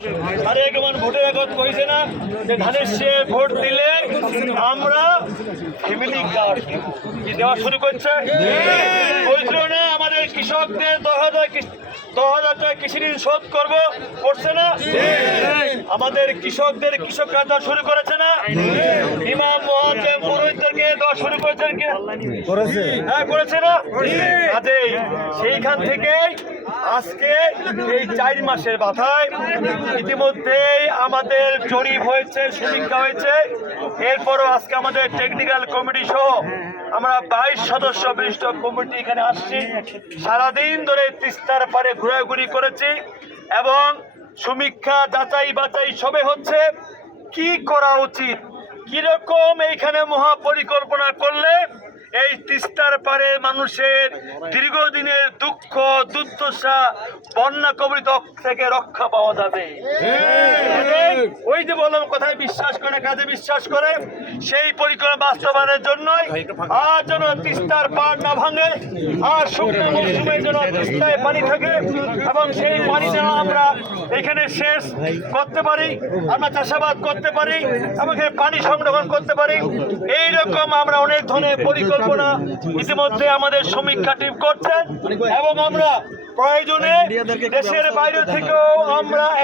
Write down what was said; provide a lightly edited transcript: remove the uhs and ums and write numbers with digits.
আরেক মান ভোটের আগত কইছে না যে ধানের শে ভোট দিলে আমরা ফ্যামিলি কার্ড দেওয়া শুরু করছে। বলছিল না আমাদের কৃষকদের 10,000 টাকা কৃষি ঋণ শোধ করবো, করছে না? আমাদের কৃষকদের কৃষক কার্ড দেওয়া শুরু করেছে না? ইমাম মুয়াজ্জিম পুরোহিতদেরকে দেওয়া শুরু করেছেন কি করেছে? হ্যাঁ করেছে না? কাজেই সেইখান থেকে আজকে এই 4 মাসের মাথায় ইতিমধ্যেই আমাদের জরিপ হয়েছে, সমীক্ষা হয়েছে। এরপরও আজকে আমাদের টেকনিক্যাল কমিটি সহ আমরা 22 সদস্য বিশিষ্ট কমিটি এখানে আসছি। সারাদিন ধরে তিস্তার পারে ঘোরাঘুরি করেছি এবং সমীক্ষা যাচাই বাছাই সবে হচ্ছে কি করা উচিত, কিরকম এইখানে মহাপরিকল্পনা করলে এই তিস্তার পারে মানুষের দীর্ঘদিনের দুঃখ দুর্দশা বন্যা কবলিত থেকে রক্ষা পাওয়া যাবে। ওই যে বললাম কথায় বিশ্বাস করে কাজে বিশ্বাস করে, সেই পরিকল্পনা বাস্তবায়নের জন্যই আর যেন তিস্তার পাড় না ভাঙে, আর শুকনো মৌসুমে যেন তিস্তায় পানি থাকে এবং সেই পানি যেন আমরা এখানে শেষ করতে পারি, আমরা চাষাবাদ করতে পারি এবং পানি সংরক্ষণ করতে পারি। এইরকম আমরা অনেক ধরনের পরিকল্পনা ইতিমধ্যে আমাদের সমীক্ষা টিম করছেন এবং আমরা প্রয়োজনে দেশের বাইরে থেকেও আমরা